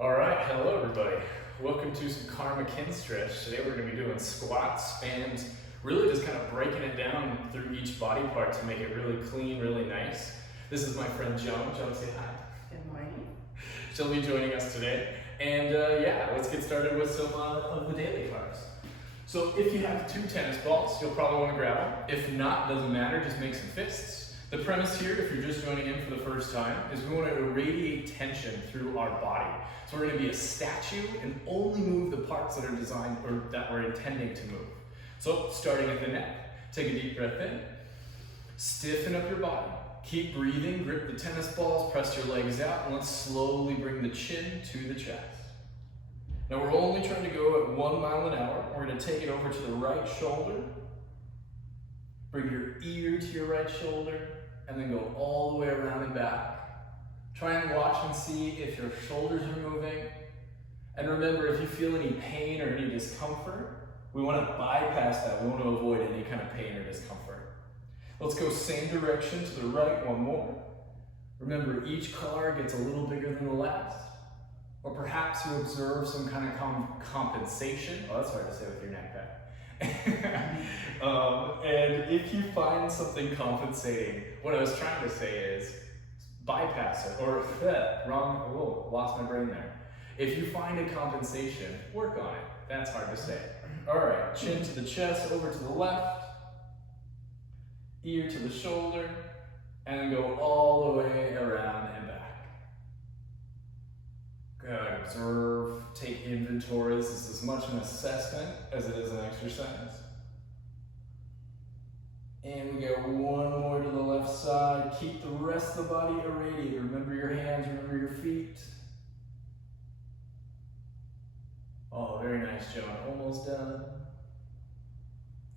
All right, hello everybody. Welcome to some Karma Kinstretch. Today we're going to be doing squats and really just kind of breaking it down through each body part to make it really clean, really nice. This is my friend Joan. Joan, say hi. Good morning. She'll be joining us today. And yeah, let's get started with some of the daily parts. So if you have 2 tennis balls, you'll probably want to grab them. If not, doesn't matter, just make some fists. The premise here, if you're just joining in for the first time, is we want to irradiate tension through our body. So we're going to be a statue and only move the parts that are designed or that we're intending to move. So starting at the neck, take a deep breath in, stiffen up your body, keep breathing, grip the tennis balls, press your legs out, and let's slowly bring the chin to the chest. Now we're only trying to go at 1 mile an hour. We're going to take it over to the right shoulder, bring your ear to your right shoulder, and then go all the way around and back. Try and watch and see if your shoulders are moving. And remember, if you feel any pain or any discomfort, we want to bypass that. We want to avoid any kind of pain or discomfort. Let's go same direction to the right, one more. Remember, each car gets a little bigger than the last. Or perhaps you observe some kind of compensation. Oh, that's hard to say with your neck back. And if you find something compensating, what I was trying to say is bypass it, or lost my brain there. If you find a compensation, work on it. That's hard to say. All right, chin to the chest, over to the left, ear to the shoulder, and then go all the way around and back. Good. Observe, take inventory. This is as much an assessment as it is an exercise. And we go one more to the left side. Keep the rest of the body irradiated. Remember your hands, remember your feet. Oh, very nice, Joan. Almost done.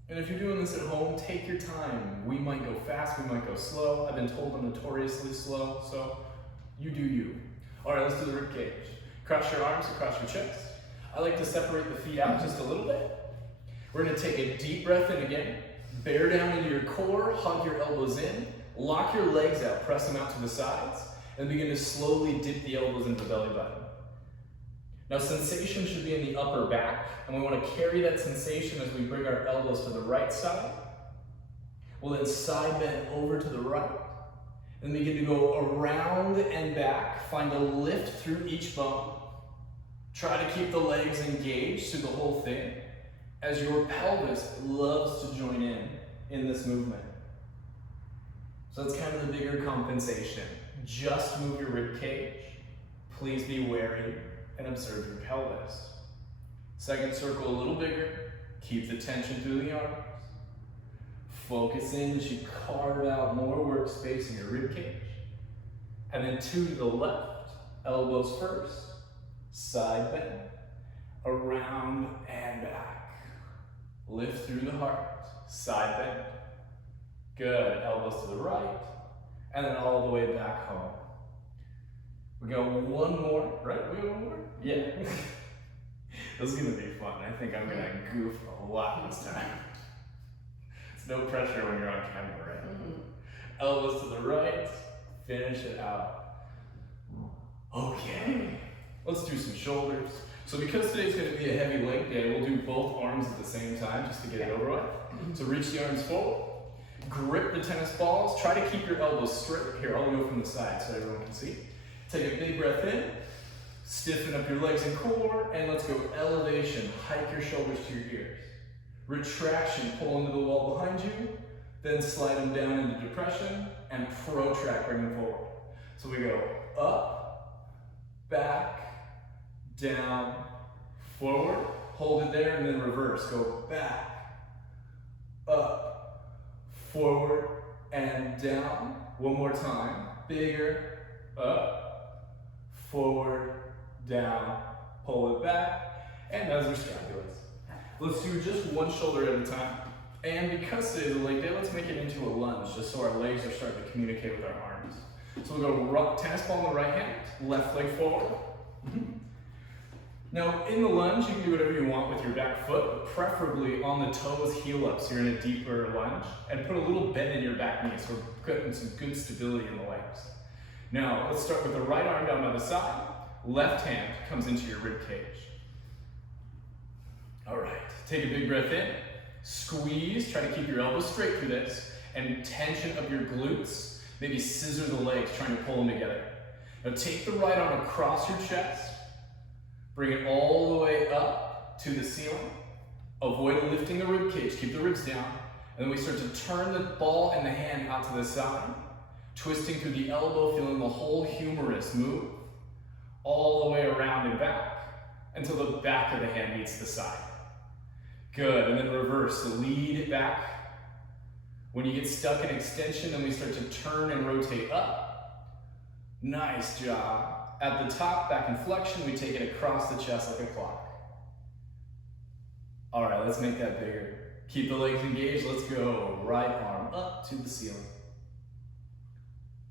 And if you're doing this at home, take your time. We might go fast, we might go slow. I've been told I'm notoriously slow, so you do you. All right, let's do the rib cage. Cross your arms across your chest. I like to separate the feet out just a little bit. We're gonna take a deep breath in again. Bear down into your core, hug your elbows in, lock your legs out, press them out to the sides, and begin to slowly dip the elbows into the belly button. Now sensation should be in the upper back, and we want to carry that sensation as we bring our elbows to the right side. We'll then side bend over to the right, and begin to go around and back. Find a lift through each bone. Try to keep the legs engaged through the whole thing, as your pelvis loves to join in this movement. So that's kind of the bigger compensation. Just move your rib cage. Please be wary and observe your pelvis. Second circle a little bigger. Keep the tension through the arms. Focus in as you carve out more workspace in your rib cage. And then 2 to the left, elbows first, side bend, around and back. Lift through the heart, side bend. Good, elbows to the right, and then all the way back home. We go one more, right? We go one more? Yeah. This is gonna be fun. I think I'm gonna goof a lot this time. It's no pressure when you're on camera, right? Elbows to the right, finish it out. Okay, let's do some shoulders. So because today's going to be a heavy leg day, we'll do both arms at the same time just to get it over with. So reach the arms forward, grip the tennis balls, try to keep your elbows straight. Here, I'll go from the side so everyone can see. Take a big breath in, stiffen up your legs and core, and let's go elevation, hike your shoulders to your ears. Retraction, pull into the wall behind you, then slide them down into depression, and protract, bring them forward. So we go up, back, down, forward, hold it there, and then reverse. Go back, up, forward, and down. One more time. Bigger, up, forward, down, pull it back, and those are scapulars. Let's do just one shoulder at a time. And because today's a leg day, let's make it into a lunge, just so our legs are starting to communicate with our arms. So we'll go tennis ball in the right hand, left leg forward. Now, in the lunge, you can do whatever you want with your back foot, but preferably on the toes, heel up, so you're in a deeper lunge, and put a little bend in your back knee, so we're getting some good stability in the legs. Now, let's start with the right arm down by the side, left hand comes into your rib cage. All right, take a big breath in, squeeze, try to keep your elbows straight through this, and tension of your glutes, maybe scissor the legs, trying to pull them together. Now take the right arm across your chest, bring it all the way up to the ceiling, avoid lifting the rib cage, keep the ribs down, and then we start to turn the ball and the hand out to the side, twisting through the elbow, feeling the whole humerus move, all the way around and back, until the back of the hand meets the side. Good, and then reverse, so lead it back. When you get stuck in extension, then we start to turn and rotate up. Nice job. At the top, back in flexion, we take it across the chest like a clock. All right, let's make that bigger. Keep the legs engaged, let's go. Right arm up to the ceiling.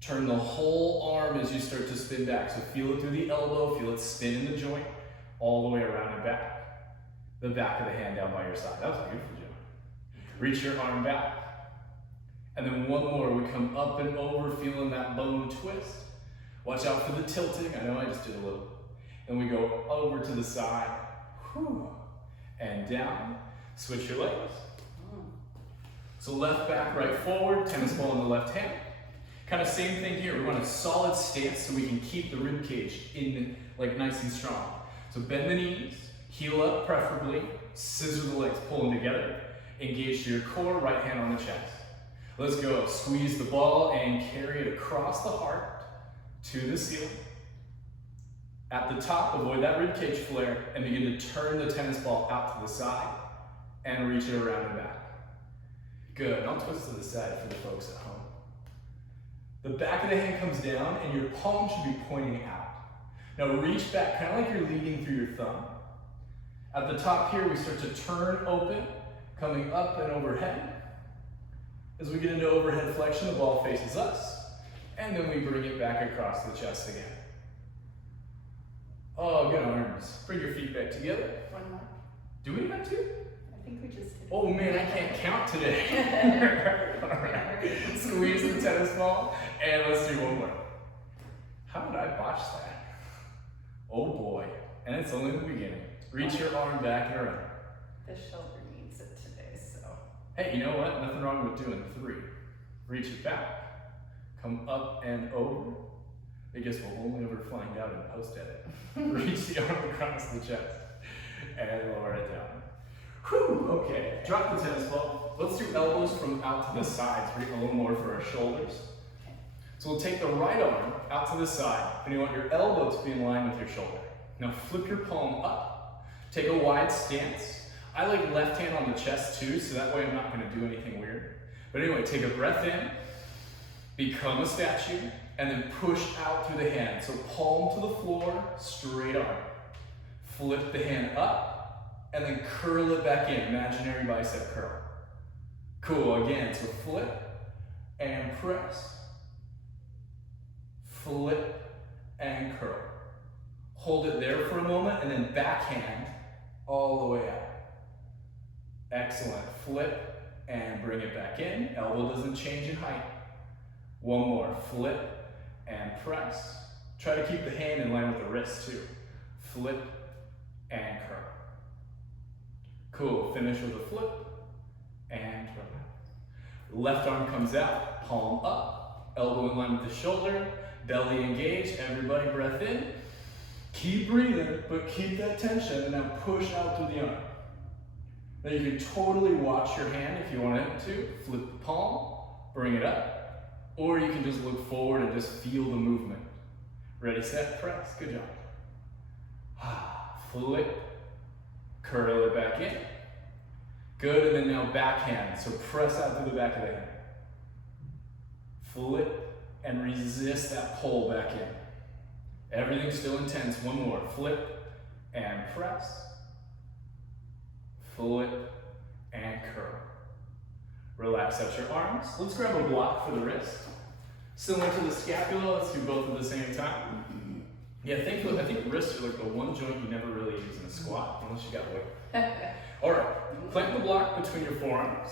Turn the whole arm as you start to spin back. So feel it through the elbow, feel it spin in the joint, all the way around and back. The back of the hand down by your side. That was a beautiful job. Reach your arm back. And then one more, we come up and over, feeling that bone twist. Watch out for the tilting, I know I just did a little. And we go over to the side, whew, and down. Switch your legs. So left back, right forward, tennis ball in the left hand. Kind of same thing here, we want a solid stance so we can keep the rib cage in, like, nice and strong. So bend the knees, heel up preferably, scissor the legs, pull them together, engage to your core, right hand on the chest. Let's go, squeeze the ball and carry it across the heart to the ceiling. At the top, avoid that rib cage flare and begin to turn the tennis ball out to the side and reach it around and back. Good, I'll twist to the side for the folks at home. The back of the hand comes down and your palm should be pointing out. Now reach back, kind of like you're leading through your thumb. At the top here, we start to turn open, coming up and overhead. As we get into overhead flexion, the ball faces us, and then we bring it back across the chest again. Oh, good arms. Bring your feet back together. One more. Do we have to? I think we just did. Oh man, I can't count today. All right. Squeeze the tennis ball, and let's do one more. How did I botch that? Oh boy, and it's only the beginning. Reach your arm back and around. The shoulder needs it today, so. Hey, you know what? Nothing wrong with doing 3. Reach it back, come up and over. I guess we'll only ever find out in post-edit. Reach the arm across the chest and lower it down. Whew, okay, drop the tennis ball. Let's do elbows from out to the sides, a little more for our shoulders. So we'll take the right arm out to the side, and you want your elbow to be in line with your shoulder. Now flip your palm up. Take a wide stance. I like left hand on the chest too, so that way I'm not gonna do anything weird. But anyway, take a breath in, become a statue, and then push out through the hand. So palm to the floor, straight arm. Flip the hand up, and then curl it back in, imaginary bicep curl. Cool, again, so flip and press. Flip and curl. Hold it there for a moment, and then backhand all the way out. Excellent. Flip and bring it back in. Elbow doesn't change in height. One more. Flip and press. Try to keep the hand in line with the wrist too. Flip and curl. Cool. Finish with a flip and curl. Left arm comes out, palm up, elbow in line with the shoulder, belly engaged. Everybody breath in. Keep breathing, but keep that tension, and now push out through the arm. Now you can totally watch your hand if you want it to. Flip the palm, bring it up, or you can just look forward and just feel the movement. Ready, set, press. Good job. Flip, curl it back in. Good, and then now backhand. So press out through the back of the hand. Flip and resist that pull back in. Everything's still intense. One more. Flip and press. Flip and curl. Relax out your arms. Let's grab a block for the wrist. Similar to the scapula, let's do both at the same time. Yeah, I think wrists are like the one joint you never really use in a squat, unless you got weight. All right, plant the block between your forearms.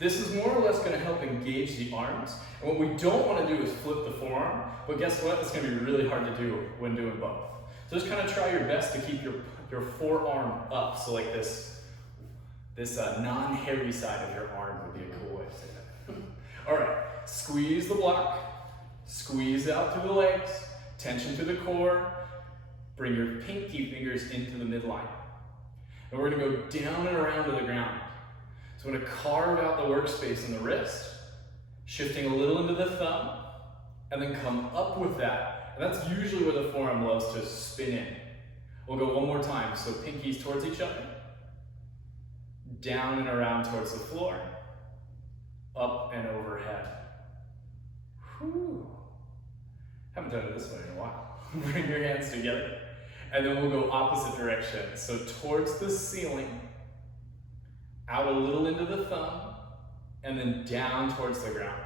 This is more or less going to help engage the arms. And what we don't want to do is flip the forearm, but guess what? It's going to be really hard to do when doing both. So just kind of try your best to keep your forearm up. So like this non-hairy side of your arm would be a cool way to say that. All right, squeeze the block, squeeze out through the legs, tension through the core, bring your pinky fingers into the midline. And we're going to go down and around to the ground. So I'm going to carve out the workspace in the wrist, shifting a little into the thumb, and then come up with that. And that's usually where the forearm loves to spin in. We'll go one more time. So pinkies towards each other, down and around towards the floor, up and overhead. Whew. Haven't done it this way in a while. Bring your hands together. And then we'll go opposite direction. So towards the ceiling, out a little into the thumb, and then down towards the ground.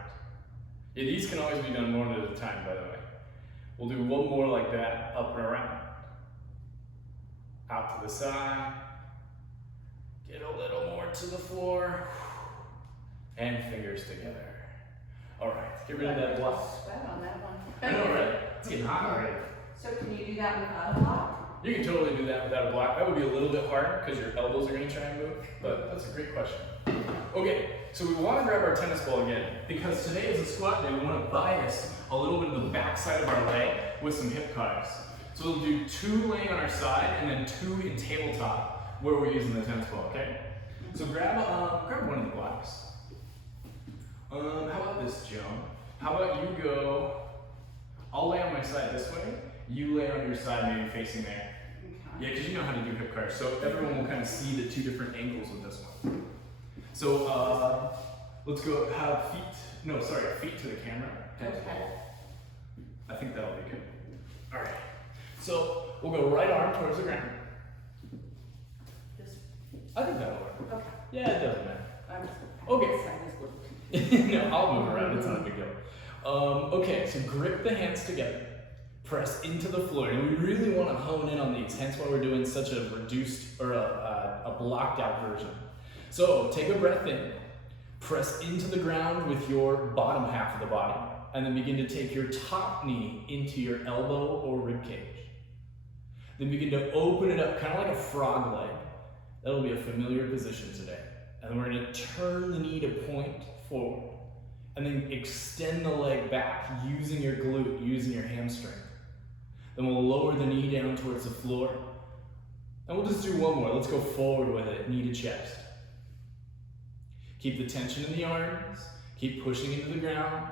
Yeah, these can always be done one at a time, by the way. We'll do one more like that, up and around. Out to the side. Get a little more to the floor. And fingers together. All right, get rid of that block. Sweat on that one. I know, right? It's getting hot already. So can you do that without a block? You can totally do that without a block. That would be a little bit hard because your elbows are going to try and move, but that's a great question. Okay, so we want to grab our tennis ball again because today is a squat day. We want to bias a little bit of the back side of our leg with some hip cutters. So we'll do 2 laying on our side and then 2 in tabletop where we're using the tennis ball, okay? So grab one of the blocks. How about this, Joan? How about you go, I'll lay on my side this way, you lay on your side maybe facing there. Yeah, because you know how to do hip cutters, so everyone will kind of see the 2 different angles with this one. So let's go have feet to the camera. Okay. I think that'll be good. All right, so we'll go right arm towards the ground. Just, I think that'll work. okay. Yeah, it doesn't matter. I'm just, Okay. this side is good. No, I'll move around, it's not a big deal. Okay, so grip the hands together. Press into the floor, and we really want to hone in on these, hence why we're doing such a reduced or a blocked out version. So take a breath in, press into the ground with your bottom half of the body, and then begin to take your top knee into your elbow or rib cage. Then begin to open it up, kind of like a frog leg. That'll be a familiar position today. And then we're going to turn the knee to point forward, and then extend the leg back using your glute, using your hamstring. Then we'll lower the knee down towards the floor. And we'll just do one more. Let's go forward with it, knee to chest. Keep the tension in the arms. Keep pushing into the ground.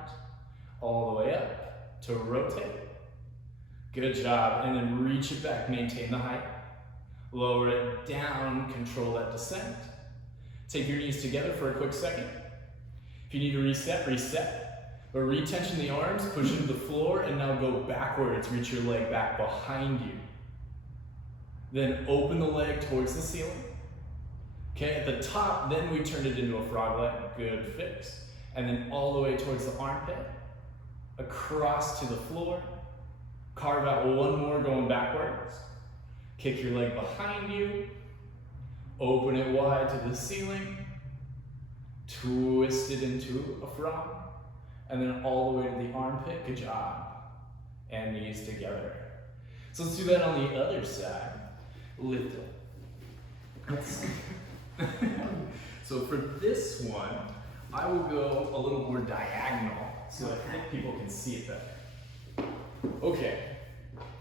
All the way up to rotate. Good job. And then reach it back, maintain the height. Lower it down, control that descent. Take your knees together for a quick second. If you need to reset, reset. But retension the arms, push into the floor, and now go backwards. Reach your leg back behind you. Then open the leg towards the ceiling. Okay, at the top, then we turned it into a frog leg. Good fix. And then all the way towards the armpit. Across to the floor. Carve out one more going backwards. Kick your leg behind you. Open it wide to the ceiling. Twist it into a frog. And then all the way to the armpit. Good job. And knees together. So let's do that on the other side. Lift it. Let's see. So for this one, I will go a little more diagonal so I think people can see it better. Okay.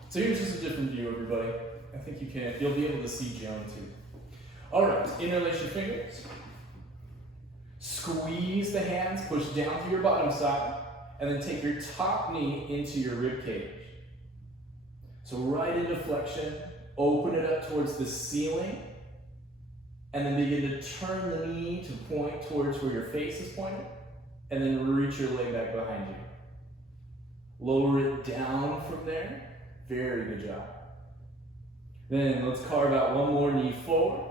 So here's just a different view, everybody. I think you'll be able to see Joan too. All right, interlace your fingers. Squeeze the hands, push down to your bottom side, and then take your top knee into your rib cage. So right into flexion, open it up towards the ceiling, and then begin to turn the knee to point towards where your face is pointed, and then reach your leg back behind you. Lower it down from there. Very good job. Then let's carve out one more knee forward.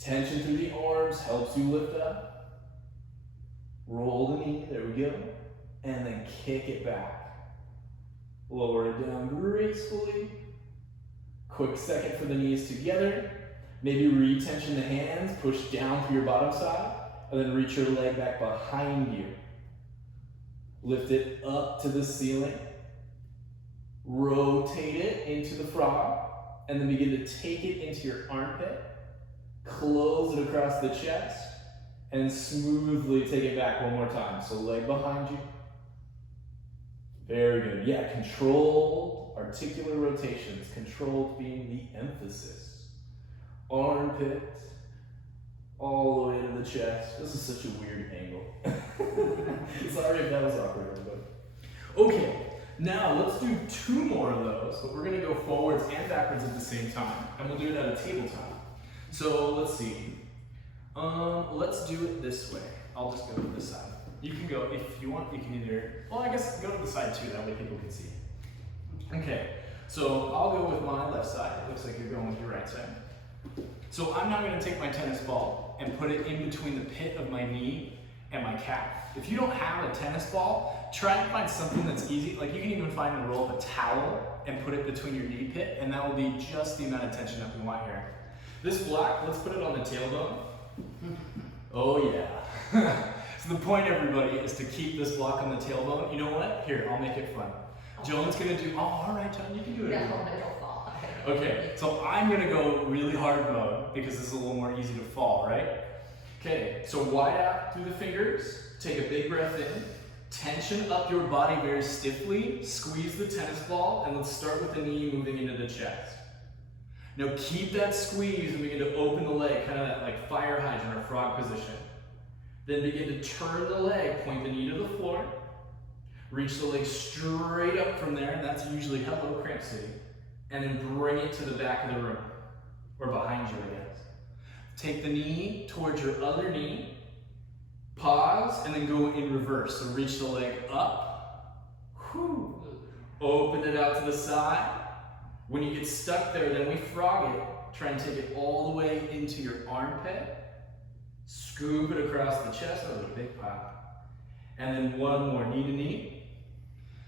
Tension through the arms helps you lift up. Roll the knee, there we go. And then kick it back. Lower it down gracefully. Quick second for the knees together. Maybe retension the hands, push down through your bottom side. and then reach your leg back behind you. Lift it up to the ceiling. Rotate it into the frog, and then begin to take it into your armpit. Close it across the chest, and smoothly take it back one more time. So leg behind you. Very good. Yeah, controlled articular rotations. Controlled being the emphasis. Armpit all the way to the chest. This is such a weird angle. Sorry if that was awkward, everybody. Okay, now let's do 2 more of those, but we're gonna go forwards and backwards at the same time, and we'll do it at a table time. So let's see. Let's do it this way. I'll just go to this side. You can go, if you want, you can either, well, I guess go to the side too, that way people can see. Okay, so I'll go with my left side. It looks like you're going with your right side. So I'm now gonna take my tennis ball and put it in between the pit of my knee and my calf. If you don't have a tennis ball, try and find something that's easy. Like you can even find a roll of a towel and put it between your knee pit, and that will be just the amount of tension that we want here. This block, let's put it on the tailbone. Oh yeah. So the point, everybody, is to keep this block on the tailbone. You know what? Here, I'll make it fun. Joan's gonna do, oh, all right, Joan, you can do it. No, it'll fall. Okay, so I'm gonna go really hard mode because this is a little more easy to fall, right? Okay, so wide out through the fingers, take a big breath in, tension up your body very stiffly, squeeze the tennis ball, and let's start with the knee moving into the chest. Now keep that squeeze and begin to open the leg, kind of that like fire hydrant or frog position. Then begin to turn the leg, point the knee to the floor, reach the leg straight up from there, and that's usually hello cramp city. And then bring it to the back of the room, or behind you, I guess. Take the knee towards your other knee, pause, and then go in reverse. So reach the leg up, whew. Open it out to the side. When you get stuck there, then we frog it. Try and take it all the way into your armpit. Scoop it across the chest. That was a big pop. And then one more, knee to knee.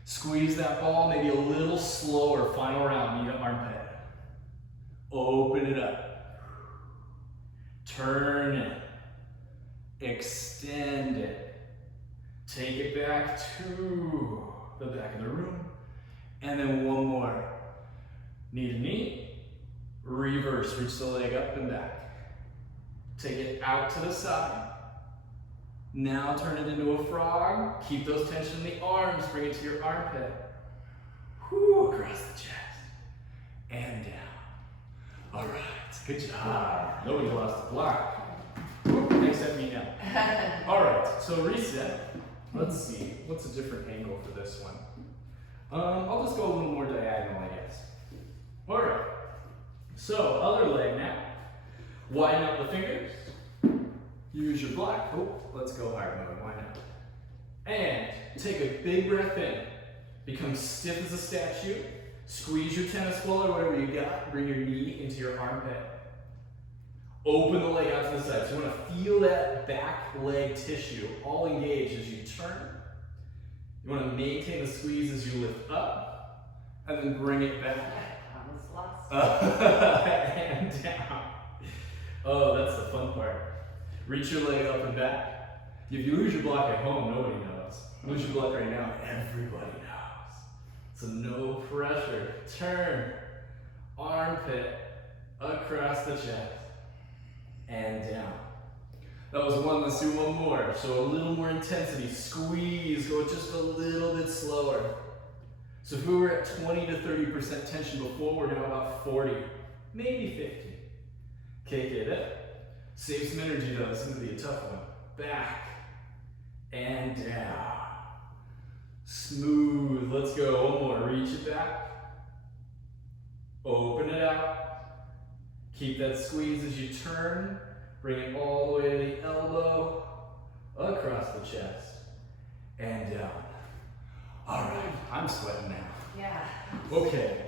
Squeeze that ball, maybe a little slower, final round, knee to armpit. Open it up. Turn it. Extend it. Take it back to the back of the room. And then one more. Knee to knee. Reverse, reach the leg up and back. Take it out to the side. Now turn it into a frog. Keep those tension in the arms. Bring it to your armpit. Whoo, across the chest. And down. All right, good job. Nobody lost the block. Except me now. All right, so reset. Let's see, what's a different angle for this one? I'll just go a little more diagonal, I guess. All right, so other leg now. Widen out the fingers. Use your block. Oh, let's go hard mode. Why not? And take a big breath in. Become stiff as a statue. Squeeze your tennis ball or whatever you got. Bring your knee into your armpit. Open the leg out to the side. So you want to feel that back leg tissue all engaged as you turn. You want to maintain the squeeze as you lift up. And then bring it back. And down. Oh, that's the fun part. Reach your leg up and back. If you lose your block at home, nobody knows. Lose your block right now, everybody knows. So no pressure. Turn, armpit, across the chest, and down. That was one, let's do one more. So a little more intensity, squeeze, go just a little bit slower. So if we were at 20 to 30% tension before, we're now about 40, maybe 50. Okay, get it? Save some energy though, this is gonna be a tough one. Back and down. Smooth, let's go, one more, reach it back. Open it out. Keep that squeeze as you turn. Bring it all the way to the elbow, across the chest, and down. All right, I'm sweating now. Yeah. Okay.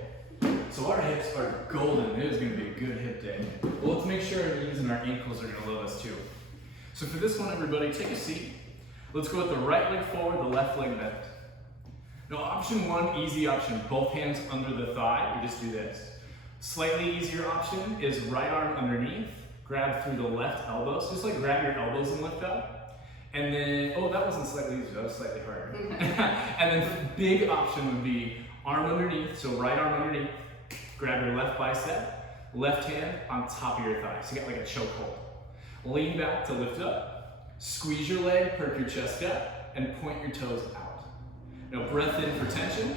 So our hips are golden. It is going to be a good hip day. Well, let's make sure our knees and our ankles are going to love us too. So for this one, everybody, take a seat. Let's go with the right leg forward, the left leg bent. Now, option one, easy option. Both hands under the thigh. We just do this. Slightly easier option is right arm underneath, grab through the left elbow. So just like grab your elbows and lift up. And then, oh, that wasn't slightly easier, that was slightly harder. And then the big option would be arm underneath, so right arm underneath, grab your left bicep, left hand on top of your thigh. So you got like a chokehold. Lean back to lift up, squeeze your leg, perk your chest up, and point your toes out. Now breath in for tension,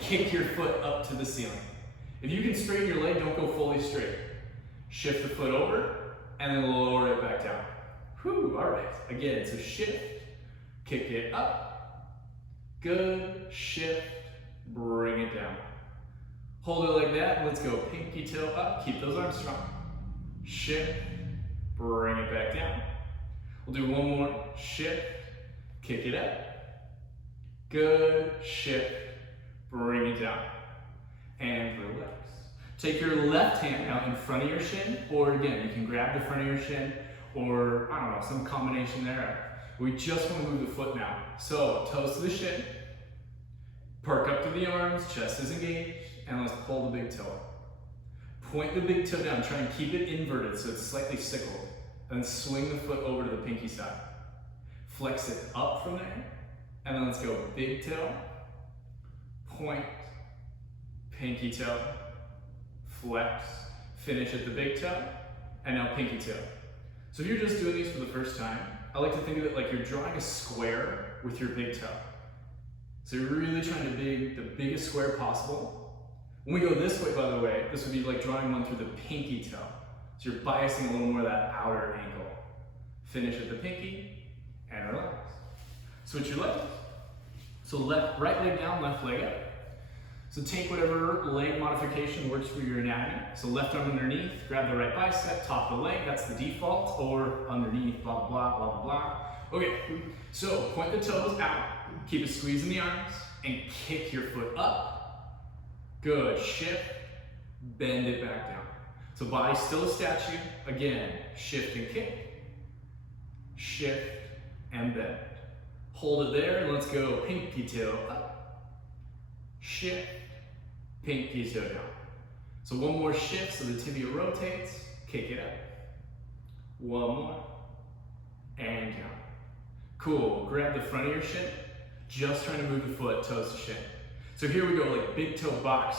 kick your foot up to the ceiling. If you can straighten your leg, don't go fully straight. Shift the foot over, and then lower it back down. Whew, all right. Again, so shift, kick it up. Good, shift, bring it down. Hold it like that, let's go pinky toe up, keep those arms strong. Shift, bring it back down. We'll do one more, shift, kick it up. Good, shift, bring it down. And relax. Take your left hand out in front of your shin, or again, you can grab the front of your shin, or I don't know, some combination there. We just want to move the foot now. So toes to the shin, perk up through the arms, chest is engaged, and let's pull the big toe up. Point the big toe down, try and keep it inverted so it's slightly sickled, and then swing the foot over to the pinky side. Flex it up from there, and then let's go big toe, point, pinky toe, flex, finish at the big toe, and now pinky toe. So if you're just doing these for the first time, I like to think of it like you're drawing a square with your big toe. So you're really trying to be the biggest square possible. When we go this way, by the way, this would be like drawing one through the pinky toe. So you're biasing a little more of that outer ankle. Finish at the pinky, and relax. Switch your legs. So right leg down, left leg up. So take whatever leg modification works for your anatomy. So left arm underneath, grab the right bicep, top of the leg, that's the default, or underneath, blah, blah, blah, blah, blah. Okay, so point the toes out, keep a squeeze in the arms, and kick your foot up. Good, shift, bend it back down. So body still a statue, again, shift and kick, shift and bend. Hold it there, and let's go pinky toe up, shift, pinky toe down. So one more shift so the tibia rotates, kick it up. One more, and down. Cool, grab the front of your shin, just trying to move the foot, toes to shin. So here we go, like big toe box.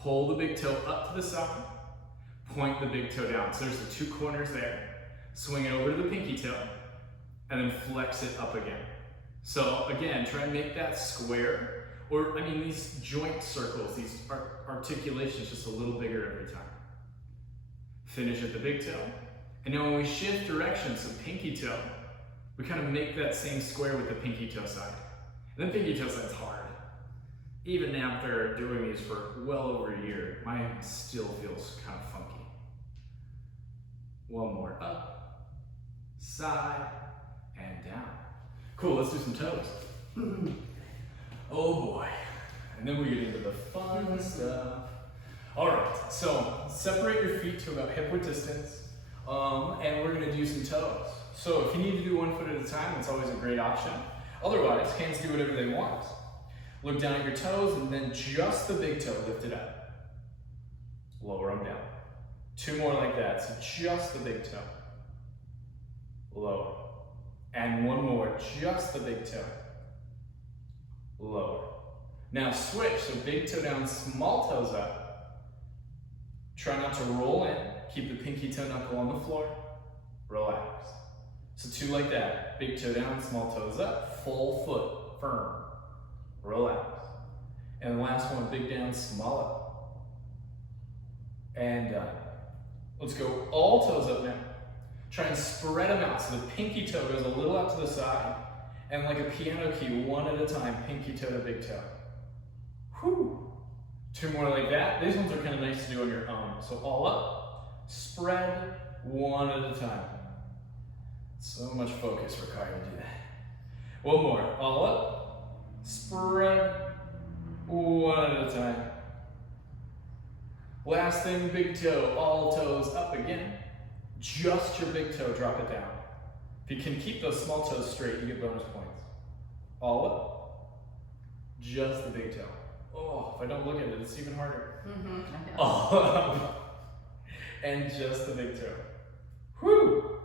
Pull the big toe up to the side, point the big toe down. So there's the two corners there. Swing it over to the pinky toe, and then flex it up again. So again, try and make that square, or I mean these joint circles, these articulations just a little bigger every time. Finish at the big toe. And now when we shift direction, so pinky toe, we kind of make that same square with the pinky toe side. And then pinky toe side's hard. Even after doing these for well over a year, my hand still feels kind of funky. One more, up, side, and down. Cool, let's do some toes. Oh boy. And then we get into the fun stuff. All right, so separate your feet to about hip width distance, and we're gonna do some toes. So if you need to do one foot at a time, that's always a great option. Otherwise, hands do whatever they want. Look down at your toes, and then just the big toe, lift it up. Lower them down. Two more like that, so just the big toe. Lower. And one more, just the big toe. Lower. Now switch, so big toe down, small toes up. Try not to roll in. Keep the pinky toe knuckle on the floor. Relax. So two like that, big toe down, small toes up, full foot, firm. Relax. And the last one, big down, small up. And done. Let's go all toes up now. Try and spread them out so the pinky toe goes a little out to the side, and like a piano key, one at a time, pinky toe to big toe. Whew. Two more like that. These ones are kind of nice to do on your own. So all up, spread, one at a time. So much focus required to do that. One more, all up, spread, one at a time. Last thing, big toe, all toes up again. Just your big toe, drop it down. If you can keep those small toes straight, you get bonus points. All up, just the big toe. Oh, if I don't look at it, it's even harder. All up, and just the big toe. Whew.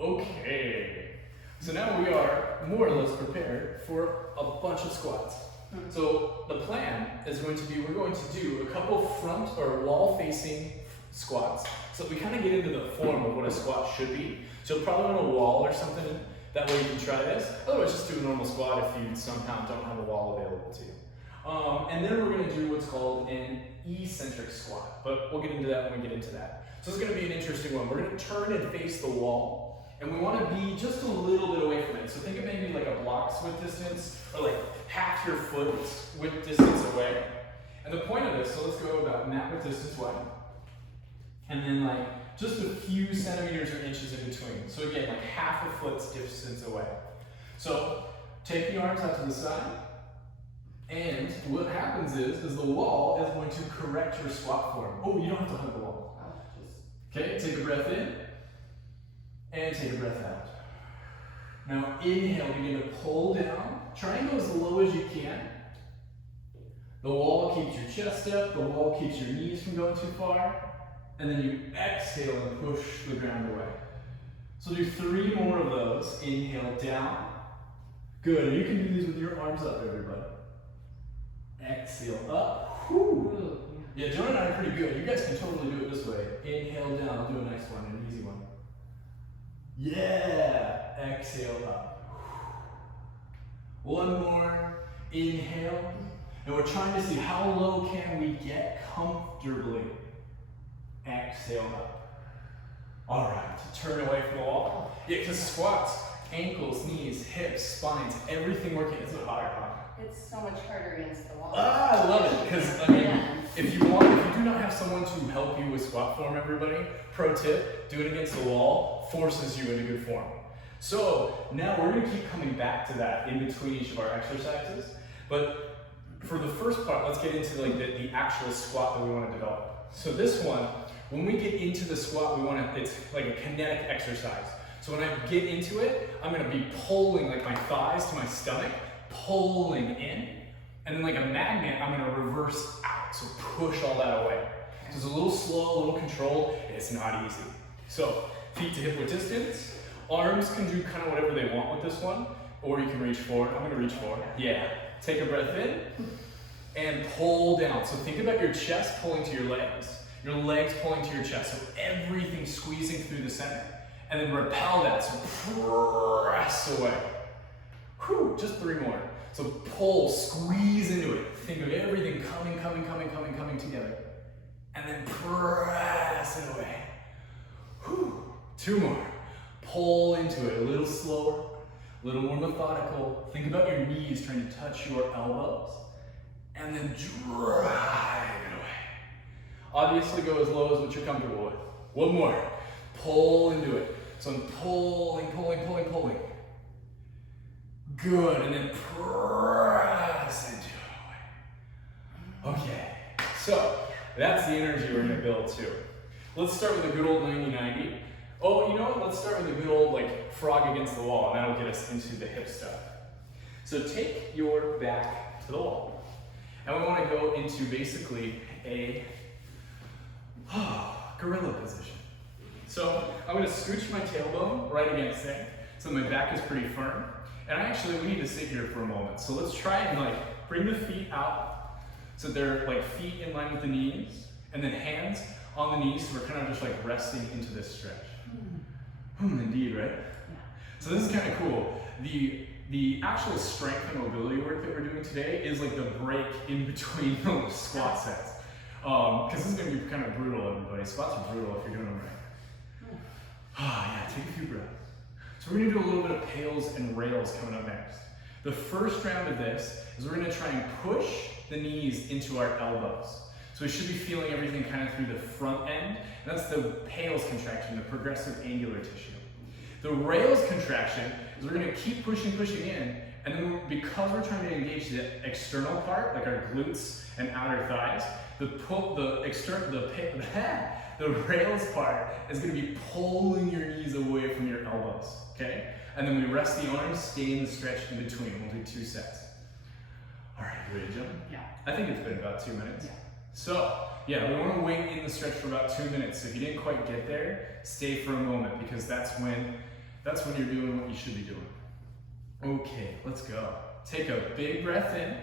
Okay. So now we are more or less prepared for a bunch of squats. So the plan is going to be, we're going to do a couple front or wall facing squats. So we kind of get into the form of what a squat should be. So you'll probably want a wall or something. That way you can try this. Otherwise just do a normal squat if you somehow don't have a wall available to you. And then we're going to do what's called an eccentric squat. But we'll get into that when we get into that. So it's going to be an interesting one. We're going to turn and face the wall. And we want to be just a little bit away from it. So think of maybe like a block's width distance, or like half your foot's width distance away. And the point of this, so let's go about that width distance away. And then like just a few centimeters or inches in between. So again, like half a foot's distance away. So take the arms out to the side. And what happens is the wall is going to correct your squat form. Oh, you don't have to hug the wall. Okay, take a breath in. And take a breath out. Now inhale, begin to pull down. Try and go as low as you can. The wall keeps your chest up, the wall keeps your knees from going too far. And then you exhale and push the ground away. So do 3 more of those. Inhale down. Good, and you can do these with your arms up, everybody. Exhale up. Whew. Yeah, Jonah and I are pretty good. You guys can totally do it this way. Inhale down, I'll do a nice one, an easy one. Yeah, exhale up. One more, inhale. And we're trying to see how low can we get comfortably. Exhale up. All right, turn away from the wall. Yeah, because squats, ankles, knees, hips, spines, everything working. It's a harder one. It's so much harder against the wall. Ah, I love it, because I mean, if you do not have someone to help you with squat form, everybody, pro tip, do it against the wall, forces you into good form. So now we're going to keep coming back to that in between each of our exercises. But for the first part, let's get into like the actual squat that we want to develop. So this one, when we get into the squat, it's like a kinetic exercise. So when I get into it, I'm going to be pulling like my thighs to my stomach, pulling in, and then like a magnet, I'm going to reverse out, so push all that away. So it's a little slow, a little controlled, and it's not easy. So feet to hip width distance, arms can do kind of whatever they want with this one, or you can reach forward. I'm going to reach forward. Yeah. Take a breath in, and pull down. So think about your chest pulling to your legs pulling to your chest, so everything squeezing through the center, and then repel that, so press away. Whew, just 3 more. So pull, squeeze into it. Think of everything coming together. And then press it away. Whew. 2 more. Pull into it, a little slower, a little more methodical. Think about your knees trying to touch your elbows. And then drive it away. Obviously go as low as what you're comfortable with. 1 more. Pull into it. So I'm pulling. Good, and then press into it away. Okay, so that's the energy we're gonna build too. Let's start with a good old 90-90. Oh, you know what? Let's start with a good old like frog against the wall, and that'll get us into the hip stuff. So take your back to the wall, and we wanna go into basically a gorilla position. So I'm gonna scooch my tailbone right against it, so my back is pretty firm. And we need to sit here for a moment. So let's try and like bring the feet out so they're like feet in line with the knees, and then hands on the knees, so we're kind of just like resting into this stretch. Indeed, right? Yeah. So this is kind of cool. The actual strength and mobility work that we're doing today is like the break in between those squat sets. Because this is going to be kind of brutal, everybody. Squats are brutal if you're doing them right. Yeah, take a few breaths. So we're going to do a little bit of pails and rails coming up next. The first round of this is we're going to try and push the knees into our elbows. So we should be feeling everything kind of through the front end. And that's the pails contraction, the progressive angular tissue. The rails contraction is we're going to keep pushing in, and then because we're trying to engage the external part, like our glutes and outer thighs, the rails part is going to be pulling your knees away from your elbows, okay? And then we rest the arms, stay in the stretch in between. We'll do 2 sets. All right, you ready to jump? Yeah. I think it's been about 2 minutes. Yeah. So, yeah, we want to wait in the stretch for about 2 minutes. So if you didn't quite get there, stay for a moment because that's when you're doing what you should be doing. Okay, let's go. Take a big breath in,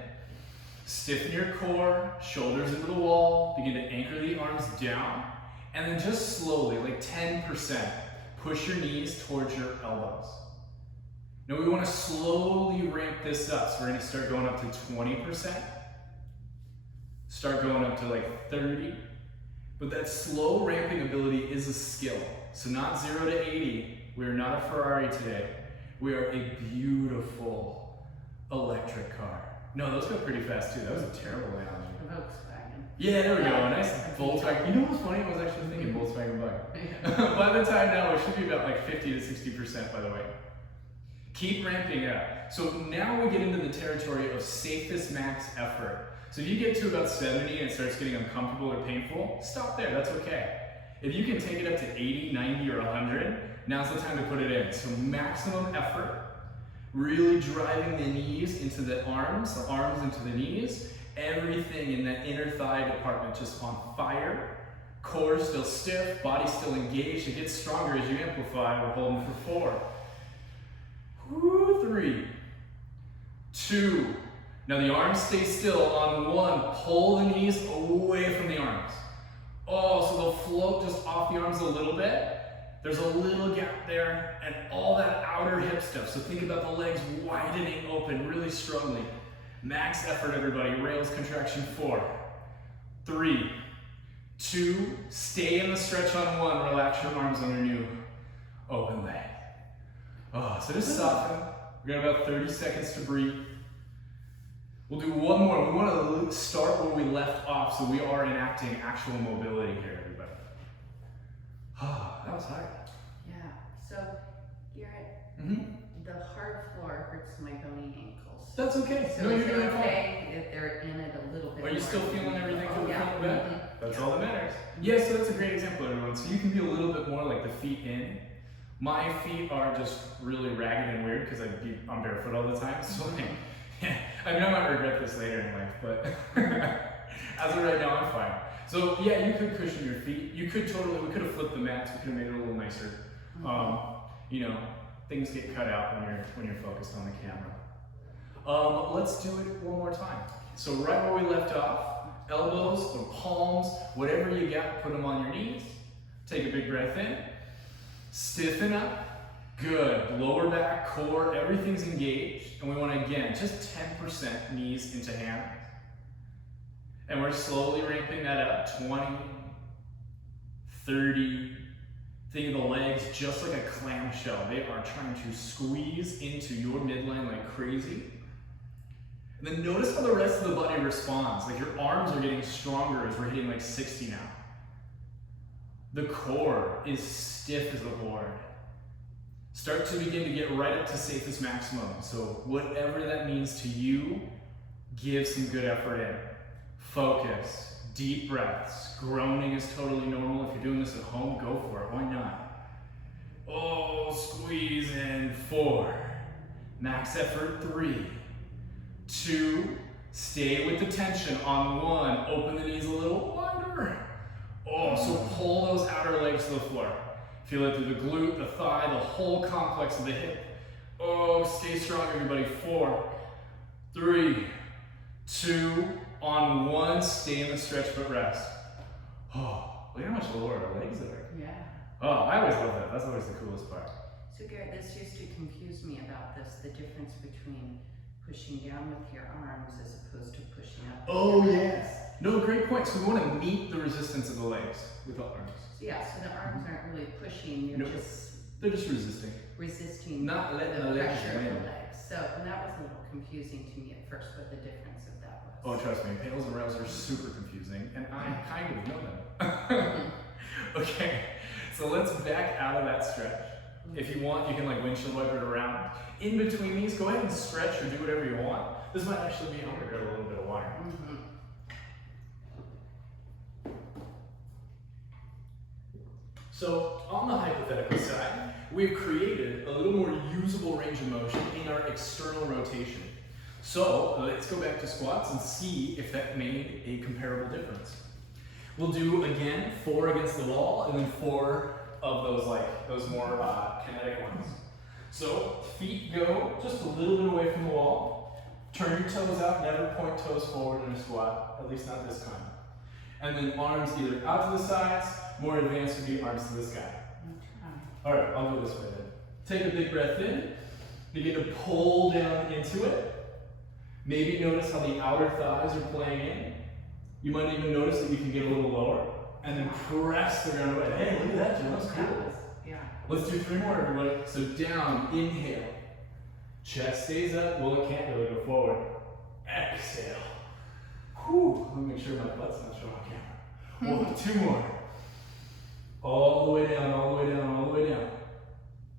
stiffen your core, shoulders into the wall, begin to anchor the arms down, and then just slowly, like 10%, push your knees towards your elbows. Now we want to slowly ramp this up. So we're going to start going up to 20%. Start going up to like 30. But that slow ramping ability is a skill. So not 0 to 80. We are not a Ferrari today. We are a beautiful electric car. No, those go pretty fast too. That was a terrible analogy. Volkswagen. Yeah, there we go. A nice Volkswagen. You know what's funny? I was actually thinking Volkswagen bug. By the time now, it should be about like 50 to 60%, by the way. Keep ramping up. So now we get into the territory of safest max effort. So if you get to about 70 and it starts getting uncomfortable or painful, stop there, that's okay. If you can take it up to 80, 90, or 100, now's the time to put it in. So maximum effort, really driving the knees into the arms into the knees, everything in that inner thigh department just on fire, core still stiff, body still engaged. It gets stronger as you amplify. We're holding for 4. 3, 2. Now the arms stay still on 1. Pull the knees away from the arms. Oh, so they'll float just off the arms a little bit. There's a little gap there and all that outer hip stuff. So think about the legs widening open really strongly. Max effort, everybody. Rails contraction 4, 3, 2. Stay in the stretch on 1. Relax your arms under you. Open leg. Oh, so just soften. We got about 30 seconds to breathe. We'll do one more. We want to start where we left off, so we are enacting actual mobility here, everybody. Ah, that was hard. Yeah. So, Garrett, the hard floor hurts my bony ankles. That's okay. So no, is you're it doing fine. okay if they're in it a little bit? Are you still feeling everything from the front and back? That's all that matters. Yeah, so that's a great example, everyone. So you can be a little bit more like the feet in. My feet are just really ragged and weird because I'm barefoot all the time. So I mean, I might regret this later in life, but as of right now, I'm fine. So yeah, you could cushion your feet. You could we could have flipped the mats. We could have made it a little nicer. You know, things get cut out when you're focused on the camera. Let's do it one more time. So right where we left off, elbows or palms, whatever you got, put them on your knees. Take a big breath in. Stiffen up. Good. Lower back, core, everything's engaged. And we want to, again, just 10% knees into hands. And we're slowly ramping that up. 20, 30. Think of the legs just like a clamshell. They are trying to squeeze into your midline like crazy. And then notice how the rest of the body responds. Like your arms are getting stronger as we're hitting like 60 now. The core is stiff as a board. Start to begin to get right up to safest maximum. So whatever that means to you, give some good effort in. Focus, deep breaths. Groaning is totally normal. If you're doing this at home, go for it. Why not? Oh, squeeze in. 4. Max effort. 3, 2. Stay with the tension on 1. Open the knees a little wider. Oh, so pull those outer legs to the floor. Feel it through the glute, the thigh, the whole complex of the hip. Oh, stay strong, everybody. 4, 3, 2, on 1. Stay in the stretch but rest. Oh, look how much lower our legs are. Yeah. Oh, I always love that. That's always the coolest part. So Garrett, this used to confuse me about this, the difference between pushing down with your arms as opposed to pushing up. Oh, yes. No, great point. So we want to meet the resistance of the legs with the arms. So yeah, so the arms aren't really pushing, you're They're just resisting. resisting Not letting the the legs pressure of win. the legs. So, and that was a little confusing to me at first, what the difference of that was. Oh, trust me, pails and rails are super confusing, and I kind of know them. Okay, so let's back out of that stretch. If you want, you can like windshield wiper it around. In between these, go ahead and stretch or do whatever you want. This might actually be, I'm gonna grab a little bit of water. So on the hypothetical side, we've created a little more usable range of motion in our external rotation. So let's go back to squats and see if that made a comparable difference. We'll do again 4 against the wall, and then 4 of those more kinetic ones. So feet go just a little bit away from the wall. Turn your toes out, never point toes forward in a squat, at least not this time. And then arms either out to the sides, more advanced would be arms to the sky. All right, I'll go this way then. Take a big breath in, begin to pull down into it. Maybe notice how the outer thighs are playing in. You might even notice that you can get a little lower, and then press the ground away. Hey, look at that, Jim, that's cool. Yeah. Let's do 3 more, everybody. So down, inhale. Chest stays up, well, it can't really go forward. Exhale. Whew, let me make sure my butt's not showing on camera. 2 more. All the way down, all the way down, all the way down.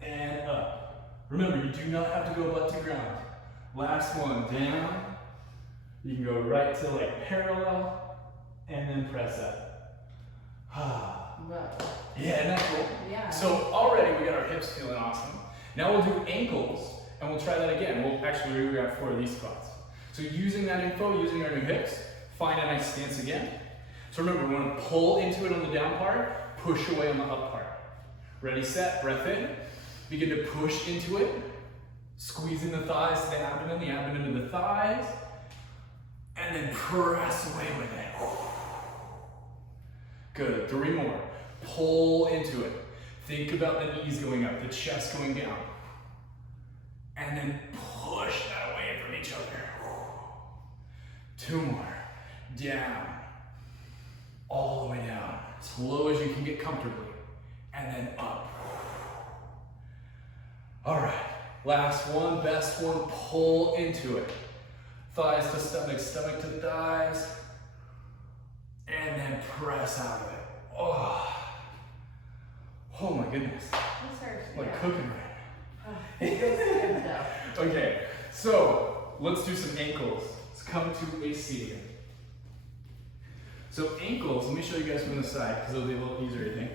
And up. Remember, you do not have to go butt to ground. Last one, down. You can go right to like parallel, and then press up. Yeah, isn't that cool? Yeah. So already we got our hips feeling awesome. Now we'll do ankles, and we'll try that again. We got 4 of these squats. So using that info, using our new hips, find a nice stance again. So remember, we want to pull into it on the down part, push away on the up part. Ready, set, breath in. Begin to push into it, squeezing the thighs to the abdomen to the thighs, and then press away with it. Good, 3 more. Pull into it. Think about the knees going up, the chest going down. And then push that away from each other. 2 more. Down. All the way down. As low as you can get comfortably. And then up. All right. Last one, best one. Pull into it. Thighs to stomach, stomach to thighs. And then press out of it. Oh my goodness. Like cooking right now. Okay, so let's do some ankles. Let's come to a seat again. So ankles, let me show you guys from the side because it'll be a little easier, I think.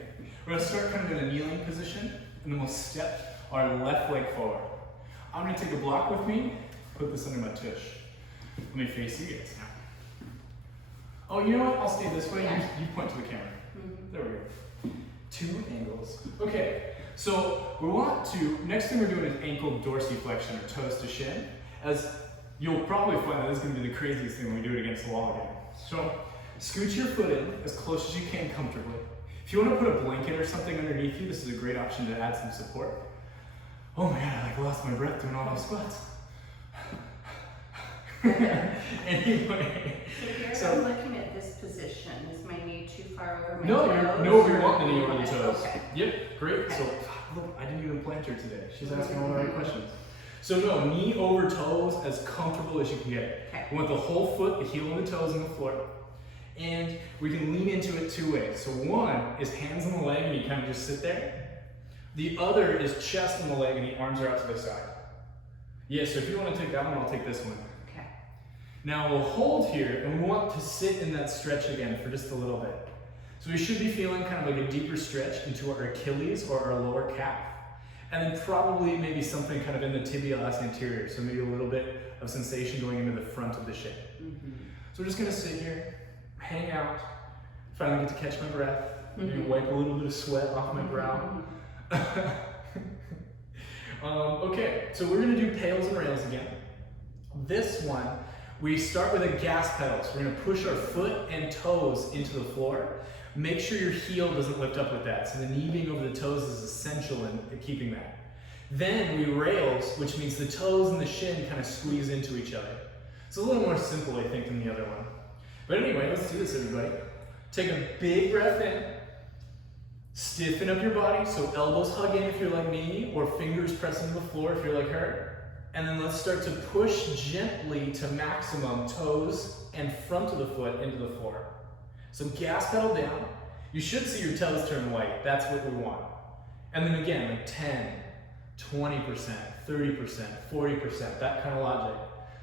We're gonna start kind of in a kneeling position, and then we'll step our left leg forward. I'm gonna take a block with me, put this under my tush. Let me face you guys now. Oh, you know what? I'll stay this way. Yeah. You point to the camera. There we go. 2 angles. Okay, so we want to, next thing we're doing is ankle dorsiflexion or toes to shin. As you'll probably find that this is going to be the craziest thing when we do it against the wall again. So scoot your foot in as close as you can comfortably. If you want to put a blanket or something underneath you, this is a great option to add some support. Oh my god, I like lost my breath doing all those squats. Anyway, So I'm looking at this position. Is my knee too far over my no, toes? we want the knee over the toes. Okay. Yep, great. Okay. So look, I didn't even plant her today. She's asking all the right questions. So no, knee over toes as comfortable as you can get. Okay. We want the whole foot, the heel and the toes on the floor. And we can lean into it 2 ways. So one is hands on the leg and you kind of just sit there. The other is chest on the leg and the arms are out to the side. Yeah, so if you want to take that one, I'll take this one. Okay. Now we'll hold here and we want to sit in that stretch again for just a little bit. So we should be feeling kind of like a deeper stretch into our Achilles or our lower calf. And then probably maybe something kind of in the tibialis anterior. So maybe a little bit of sensation going into the front of the shin. So we're just gonna sit here, hang out, finally get to catch my breath, maybe wipe a little bit of sweat off my brow. Okay, so we're gonna do pails and rails again. This one, we start with a gas pedal. So we're gonna push our foot and toes into the floor. Make sure your heel doesn't lift up with that. So the knee being over the toes is essential in keeping that. Then we rails, which means the toes and the shin kind of squeeze into each other. It's a little more simple, I think, than the other one. But anyway, let's do this, everybody. Take a big breath in. Stiffen up your body, so elbows hug in if you're like me, or fingers press into the floor if you're like her. And then let's start to push gently to maximum toes and front of the foot into the floor. So gas pedal down. You should see your toes turn white. That's what we want. And then again, like 10, 20%, 30%, 40%, that kind of logic.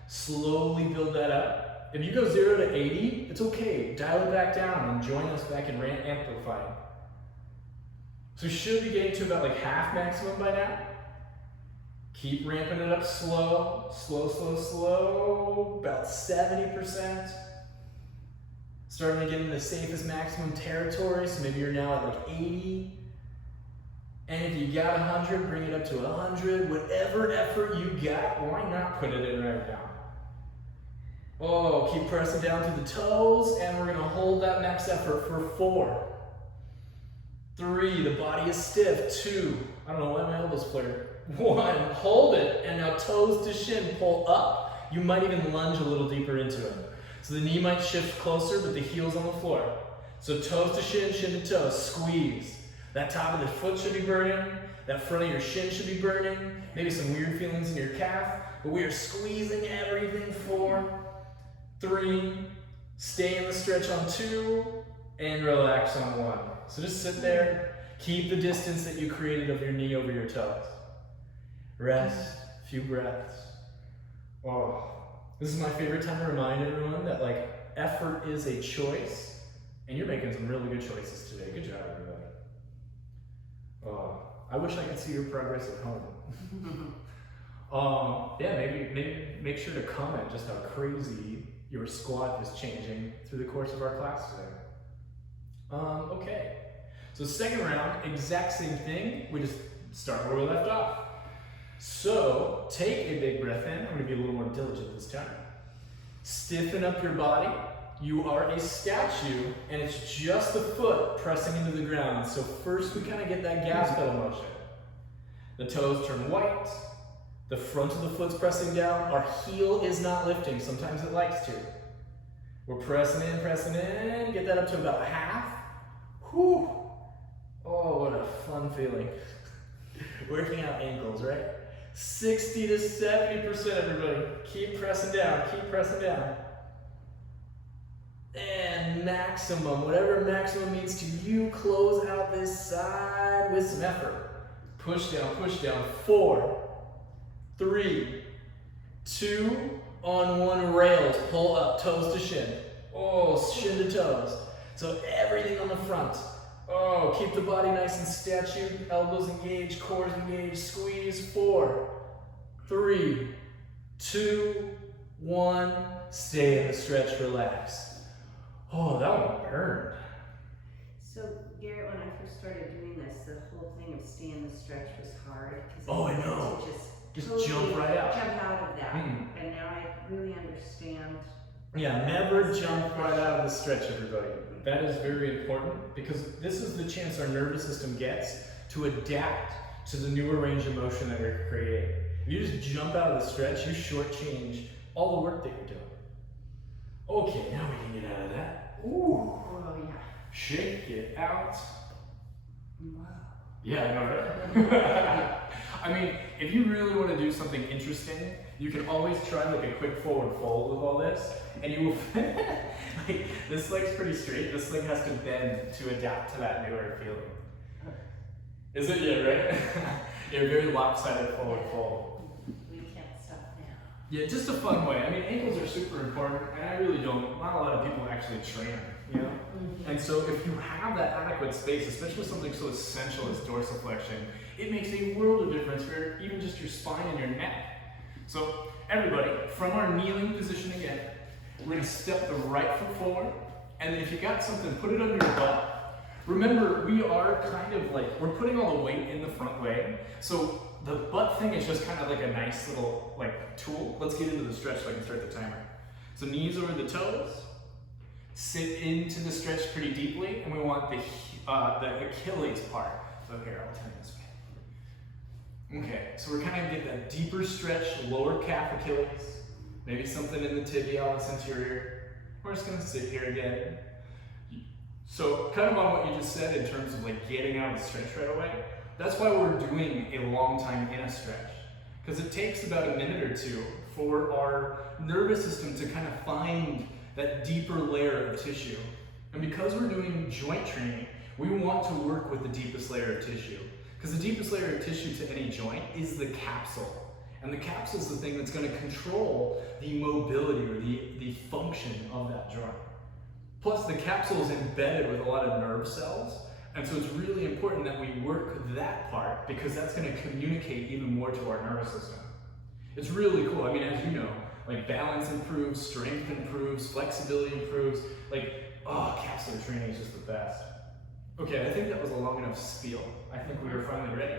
Slowly build that up. If you go 0 to 80, it's okay. Dial it back down and join us back in amplifying. So we should be getting to about like half maximum by now. Keep ramping it up slow, slow, slow, slow, about 70%. Starting to get into the safest maximum territory, so maybe you're now at like 80. And if you got 100, bring it up to 100. Whatever effort you got, why not put it in right now? Oh, keep pressing down through the toes, and we're gonna hold that max effort for 4, 3, the body is stiff, 2, I don't know why my elbows flared, 1, hold it, and now toes to shin, pull up. You might even lunge a little deeper into it. So the knee might shift closer, but the heel's on the floor. So toes to shin, shin to toes, squeeze. That top of the foot should be burning, that front of your shin should be burning, maybe some weird feelings in your calf, but we are squeezing everything. 4, 3, stay in the stretch on 2, and relax on 1. So just sit there, keep the distance that you created of your knee over your toes. Rest, few breaths. Oh, this is my favorite time to remind everyone that like effort is a choice, and you're making some really good choices today. Good job, everybody. Oh, I wish I could see your progress at home. Yeah, maybe make sure to comment just how crazy your squat is changing through the course of our class today. Okay, so second round, exact same thing. We just start where we left off. So take a big breath in. I'm going to be a little more diligent this time. Stiffen up your body. You are a statue, and it's just the foot pressing into the ground. So first we kind of get that gas pedal motion. The toes turn white. The front of the foot's pressing down. Our heel is not lifting. Sometimes it likes to. We're pressing in, get that up to about half. Whew. Oh, what a fun feeling. Working out ankles, right? 60 to 70%, everybody. Keep pressing down, keep pressing down. And maximum, whatever maximum means to you, close out this side with some effort. Push down, 4, 3, 2, on 1, rails, pull up, toes to shin. Oh, shin to toes. So everything on the front. Oh, keep the body nice and statue, elbows engaged, cores engaged, squeeze. 4, 3, 2, 1, stay in the stretch, relax. Oh, that one burned. So, Garrett, when I first started doing this, the whole thing of stay in the stretch was hard. Oh, I know. Just totally jump right out. Jump out of that. And now I really understand. Yeah, never jump right out of the stretch, everybody. That is very important because this is the chance our nervous system gets to adapt to the newer range of motion that we're creating. If you just jump out of the stretch, you shortchange all the work that you're doing. Okay, now we can get out of that. Ooh. Oh, yeah. Shake it out. Wow. Yeah, I know, right? I mean, if you really want to do something interesting, you can always try like a quick forward fold with all this, and you will, like, this leg's pretty straight, this leg has to bend to adapt to that newer feeling. Is it? Yeah, right? Yeah, very lopsided forward fold. We can't stop now. Yeah, just a fun way. I mean, ankles are super important, and I really don't, not a lot of people actually train, you know? And so if you have that adequate space, especially something so essential as dorsiflexion, it makes a world of difference for even just your spine and your neck. So everybody, from our kneeling position again, we're gonna step the right foot forward, and then if you got something, put it under your butt. Remember, we are kind of like, we're putting all the weight in the front leg, so the butt thing is just kind of like a nice little like tool. Let's get into the stretch so I can start the timer. So knees over the toes, sit into the stretch pretty deeply, and we want the Achilles part. So here, I'll turn this way. Okay, so we're kind of getting that deeper stretch, lower calf Achilles, maybe something in the tibialis anterior. We're just gonna sit here again. So kind of on what you just said in terms of like getting out of the stretch right away, that's why we're doing a long time in a stretch. Because it takes about a minute or two for our nervous system to kind of find that deeper layer of tissue. And because we're doing joint training, we want to work with the deepest layer of tissue. Because the deepest layer of tissue to any joint is the capsule. And the capsule is the thing that's going to control the mobility or the function of that joint. Plus, the capsule is embedded with a lot of nerve cells. And so it's really important that we work that part because that's going to communicate even more to our nervous system. It's really cool. I mean, as you know, like balance improves, strength improves, flexibility improves. Like, oh, training is just the best. Okay, I think that was a long enough spiel. I think we were finally ready.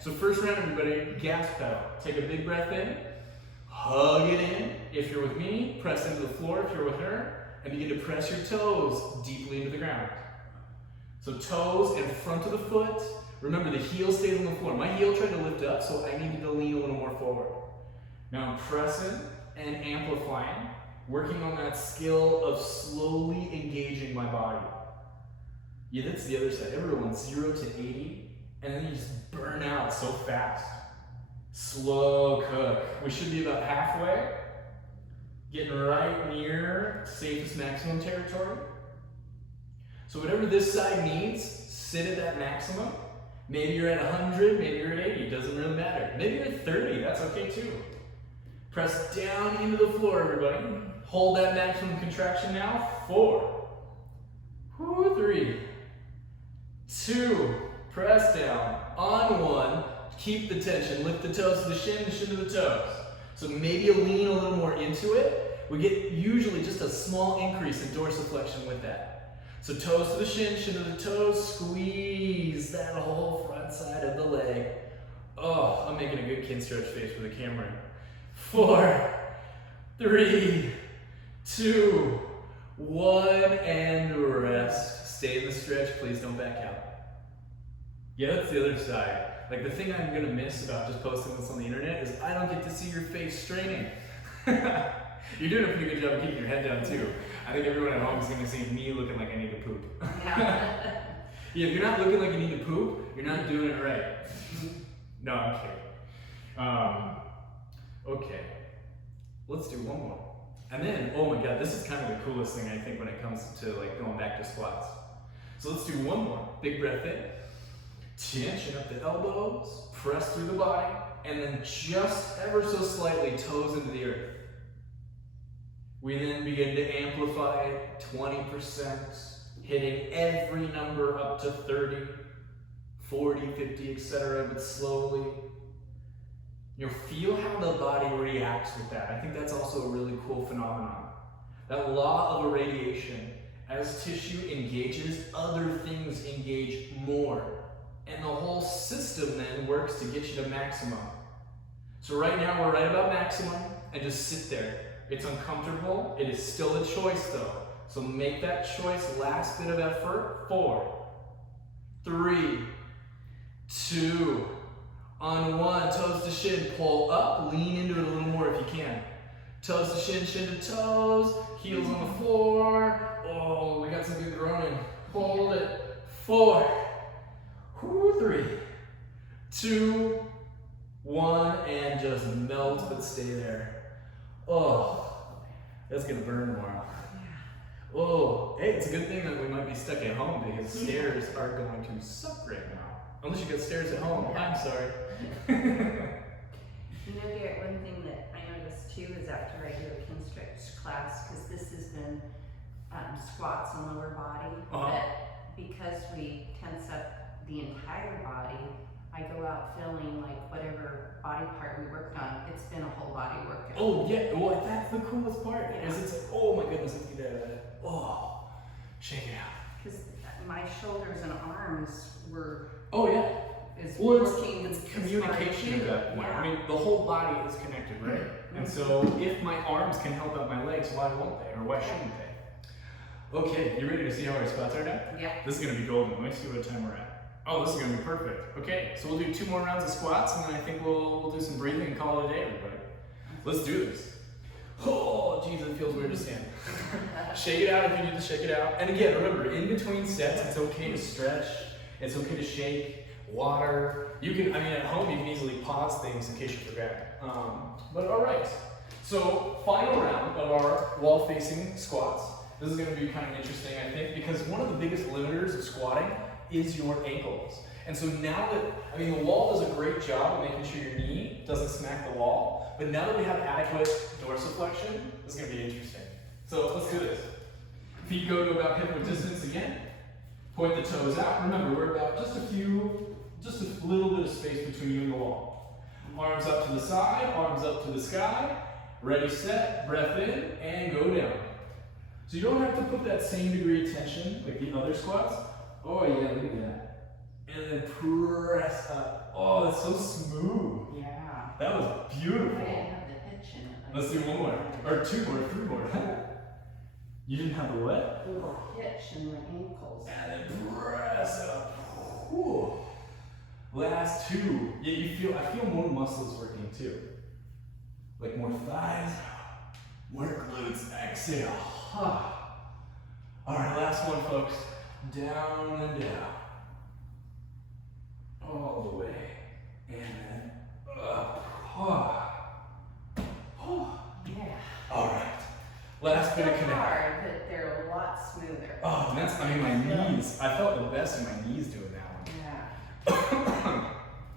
So first round, everybody, gas pedal. Take a big breath in, hug it in. If you're with me, press into the floor if you're with her, and begin to press your toes deeply into the ground. So toes and front of the foot. Remember, the heel stays on the floor. My heel tried to lift up, so I needed to lean a little more forward. Now I'm pressing and amplifying, working on that skill of slowly engaging my body. Yeah, that's the other side. Everyone's 0 to 80, and then you just burn out so fast. Slow cook. We should be about halfway, getting right near safest maximum territory. So whatever this side needs, sit at that maximum. Maybe you're at 100, maybe you're at 80, it doesn't really matter. Maybe you're at 30, that's okay too. Press down into the floor, everybody. Hold that maximum contraction now. 4, 3, 2, press down. On 1, keep the tension. Lift the toes to the shin to the toes. So maybe you lean a little more into it. We get usually just a small increase in dorsiflexion with that. So toes to the shin to the toes, squeeze that whole front side of the leg. Oh, I'm making a good Kinstretch face for the camera. 4, 3, 2, 1, and rest. Stay in the stretch, please don't back out. Yeah, that's the other side. Like the thing I'm gonna miss about just posting this on the internet is I don't get to see your face straining. You're doing a pretty good job of keeping your head down too. I think everyone at home is gonna see me looking like I need to poop. Yeah, if you're not looking like you need to poop, you're not doing it right. No, I'm kidding. Okay, let's do one more. And then, oh my God, this is kind of the coolest thing I think when it comes to like going back to squats. So let's do one more. Big breath in. Tension up the elbows, press through the body, and then just ever so slightly toes into the earth. We then begin to amplify 20%, hitting every number up to 30, 40, 50, etc., but slowly. You know, feel how the body reacts with that. I think that's also a really cool phenomenon. That law of irradiation, as tissue engages, other things engage more. And the whole system then works to get you to maximum. So right now we're right about maximum, and just sit there. It's uncomfortable, it is still a choice though. So make that choice, last bit of effort. 4, 3, 2, on 1, toes to shin, pull up, lean into it a little more if you can. Toes to shin, shin to toes, heels on the floor. Oh, we got some good groaning. Hold it. 4, 3, 2, 1, and just melt, but stay there. Oh, that's gonna burn tomorrow. Oh, hey, it's a good thing that we might be stuck at home because stairs are going to suck right now. Unless you got stairs at home, I'm sorry. You know, Garrett, one thing that I noticed too is after I do a Kinstretch class, because this has been squats and lower body, that because we tense up the entire body, I go out feeling like whatever body part we worked on, it's been a whole body workout. Oh yeah, well that's the coolest part. Is it's like, oh my goodness, let's get out of that. Oh, shake it out. Because my shoulders and arms were. Oh yeah. It's communication at that point. I mean, the whole body is connected, right? Mm-hmm. And so if my arms can help out my legs, why won't they? Or why shouldn't they? Okay, you ready to see how our squats are now? Yeah. This is gonna be golden. Let me see what time we're at. Oh, this is gonna be perfect. Okay, so we'll do 2 more rounds of squats, and then I think we'll do some breathing and call it a day, everybody. Let's do this. Oh, geez, it feels weird to stand. Shake it out if you need to shake it out. And again, remember, in between sets, it's okay to stretch. It's okay to shake. Water. You can, I mean, at home you can easily pause things in case you forget. But all right. So final round of our wall-facing squats. This is going to be kind of interesting, I think, because one of the biggest limiters of squatting is your ankles. And so now that, I mean, the wall does a great job of making sure your knee doesn't smack the wall, but now that we have adequate dorsiflexion, this is going to be interesting. So let's do this. Feet go to about hip width distance again. Point the toes out. Remember, we're about just a little bit of space between you and the wall. Arms up to the side, arms up to the sky. Ready, set, breath in, and go down. So you don't have to put that same degree of tension like the other squats. Oh yeah, look at that. And then press up. Oh, that's so smooth. Yeah. That was beautiful. I didn't have the hitch in it. Let's do one more, or two more, three more. You didn't have the what? The little hitch in my ankles. And then press up. Whew. Last two. Yeah, I feel more muscles working too. Like more thighs, more glutes. Exhale. All right, last one, folks. Down and down. All the way. And then up. Yeah. All right. Last bit of They're connect. hard, but they're a lot smoother. Oh, and that's, I mean, my knees. I felt the best in my knees doing that one. Yeah.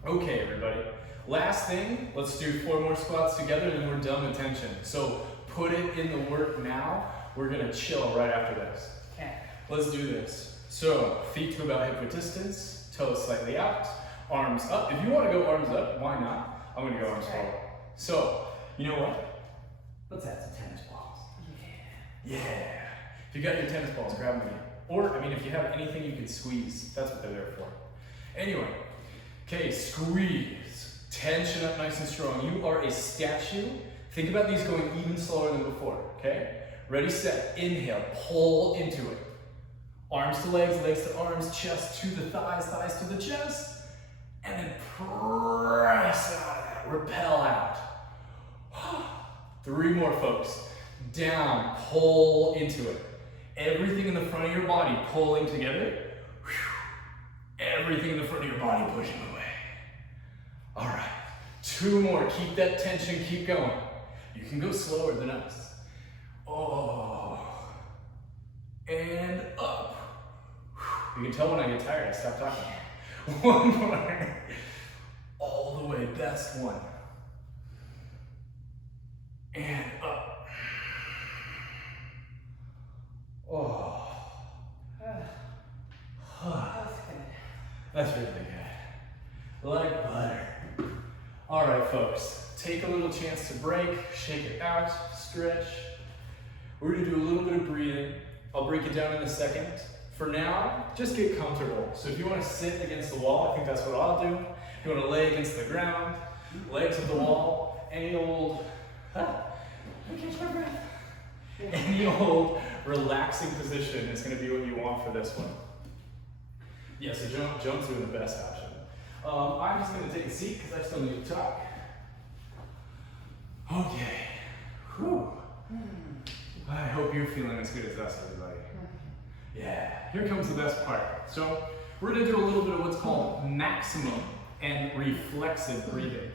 Okay, everybody. Last thing, let's do 4 more squats together and then we're done with tension. So put it in the work now. We're gonna chill right after this. Okay. Let's do this. So feet to about hip width distance, toes slightly out, arms up. If you wanna go arms up, why not? I'm gonna go arms forward. So, you know what? Let's add some tennis balls. Yeah. If you got your tennis balls, grab them again. Or, I mean, if you have anything you can squeeze, that's what they're there for. Anyway, okay, squeeze. Tension up nice and strong. You are a statue. Think about these going even slower than before, okay? Ready, set, inhale, pull into it. Arms to legs, legs to arms, chest to the thighs, thighs to the chest. And then press out of that, repel out. 3 more, folks. Down, pull into it. Everything in the front of your body pulling together. Everything in the front of your body pushing away. All right, 2 more. Keep that tension, keep going. You can go slower than us. Oh, and up. You can tell when I get tired, I stop talking. 1 more. All the way, best one. And up. Oh. That's good. That's really good. Like butter. All right, folks. Take a little chance to break, shake it out, stretch. We're gonna do a little bit of breathing. I'll break it down in a second. For now, just get comfortable. So if you wanna sit against the wall, I think that's what I'll do. If you wanna lay against the ground, legs at the wall, any old, catch my breath. Any old relaxing position is gonna be what you want for this one. Yeah, so jump's doing the best option. I'm just gonna take a seat because I still need to talk. Okay. Whew. I hope you're feeling as good as us, everybody. Yeah, here comes the best part. So we're gonna do a little bit of what's called maximum and reflexive breathing.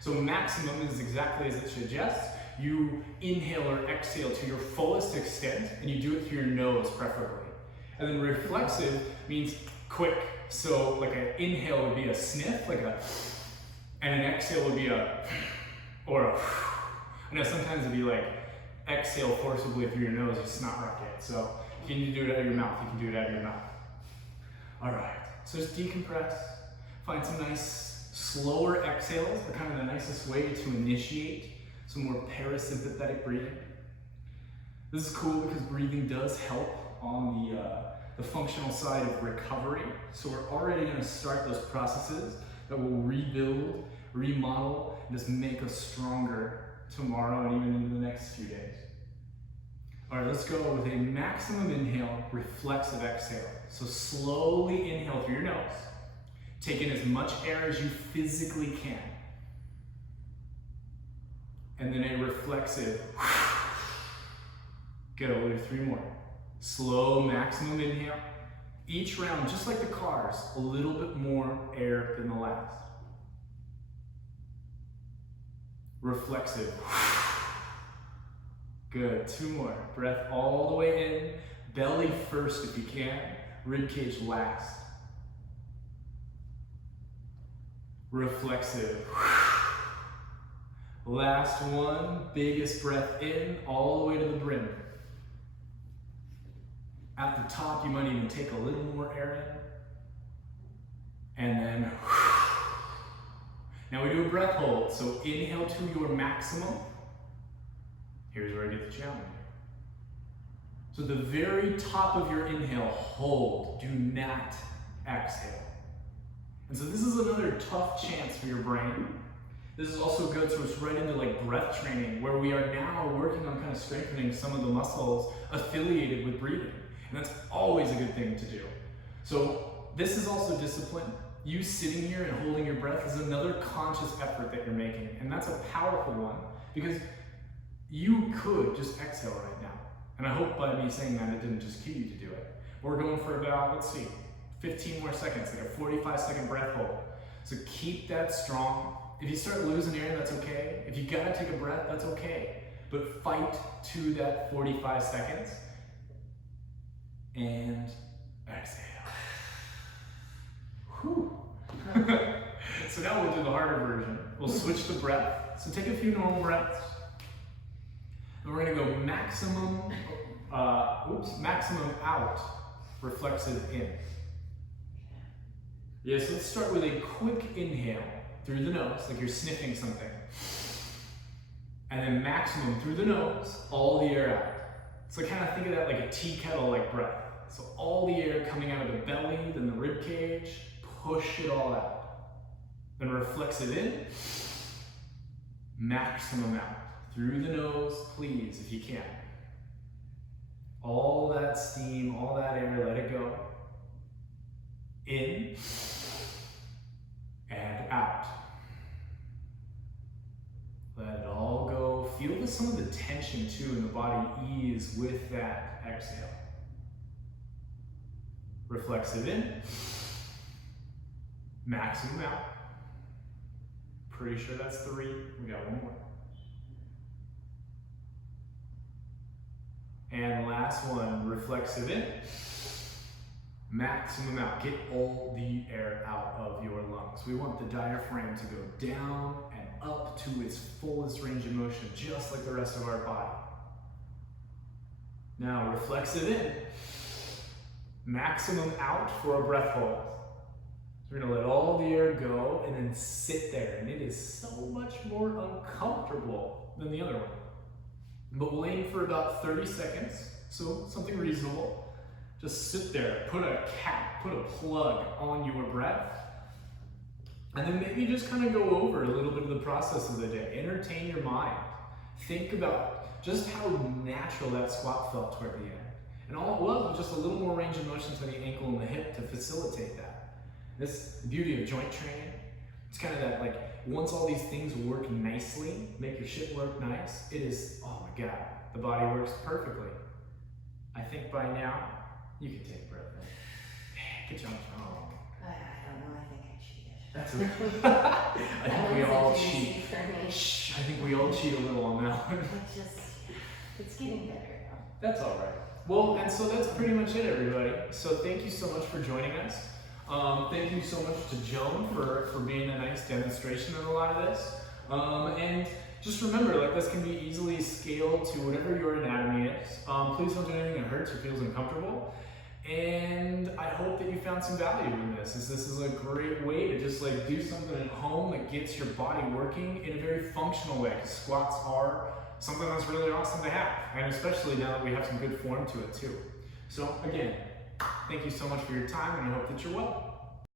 So maximum is exactly as it suggests. You inhale or exhale to your fullest extent, and you do it through your nose preferably. And then reflexive means quick. So like an inhale would be a sniff, like a, and an exhale would be a, or a, I know sometimes it'd be like exhale forcibly through your nose, you snot rocket. So if you need to do it out of your mouth, you can do it out of your mouth. All right, so just decompress, find some nice slower exhales. They're kind of the nicest way to initiate some more parasympathetic breathing. This is cool because breathing does help on the functional side of recovery. So we're already gonna start those processes that will rebuild, remodel, and just make us stronger tomorrow and even into the next few days. All right, let's go with a maximum inhale, reflexive exhale. So slowly inhale through your nose. Take in as much air as you physically can. And then a reflexive, good, we'll do 3 more. Slow maximum inhale. Each round, just like the cars, a little bit more air than the last. Reflexive. Good, 2 more. Breath all the way in, belly first if you can, rib cage last. Reflexive. Last one, biggest breath in, all the way to the brim. At the top, you might even take a little more air in. And then, now we do a breath hold. So inhale to your maximum. Here's where I get the challenge. So the very top of your inhale, hold, do not exhale. And so this is another tough chance for your brain. This is also good, so it's right into like breath training, where we are now working on kind of strengthening some of the muscles affiliated with breathing. And that's always a good thing to do. So this is also discipline. You sitting here and holding your breath is another conscious effort that you're making. And that's a powerful one, because you could just exhale right now. And I hope by me saying that, it didn't just cue you to do it. We're going for about, let's see, 15 more seconds, like a 45-second breath hold. So keep that strong. If you start losing air, that's okay. If you gotta take a breath, that's okay. But fight to that 45 seconds. And exhale. Whew. So now we'll do the harder version. We'll switch the breath. So take a few normal breaths. And we're gonna go maximum out, reflexive in. Yes, let's start with a quick inhale through the nose, like you're sniffing something. And then maximum through the nose, all the air out. So kind of think of that like a tea kettle like breath. So all the air coming out of the belly, then the rib cage, push it all out. Then reflexive in, maximum out. Through the nose, please, if you can. All that steam, all that air, let it go. In and out. Let it all go. Feel some of the tension too in the body ease with that exhale. Reflexive in, maximum out. Pretty sure that's 3. We got one more. And last one, reflexive in, maximum out. Get all the air out of your lungs. We want the diaphragm to go down and up to its fullest range of motion, just like the rest of our body. Now, reflexive in, maximum out for a breath hold. So we're gonna let all the air go and then sit there. And it is so much more uncomfortable than the other one. But we'll aim for about 30 seconds, so something reasonable. Just sit there, put a cap, put a plug on your breath, and then maybe just kind of go over a little bit of the process of the day. Entertain your mind. Think about just how natural that squat felt toward the end. And all it was just a little more range of motion to the ankle and the hip to facilitate that. This the beauty of joint training. It's kind of that, like, once all these things work nicely, make your shit work nice, it is, oh my God, the body works perfectly. I think by now, you can take a breath in. Good job. Oh. I don't know, I think I cheated. That's okay. I think we all cheat. Shh, I think we all cheat a little on that one. It's getting better now. That's all right. Well, and so that's pretty much it, everybody. So thank you so much for joining us. Thank you so much to Joan for being a nice demonstration of a lot of this. And just remember, like, this can be easily scaled to whatever your anatomy is. Please don't do anything that hurts or feels uncomfortable. And I hope that you found some value in this. This is a great way to just like do something at home that gets your body working in a very functional way. Because squats are something that's really awesome to have. And especially now that we have some good form to it too. So again, thank you so much for your time, and I hope that you're well.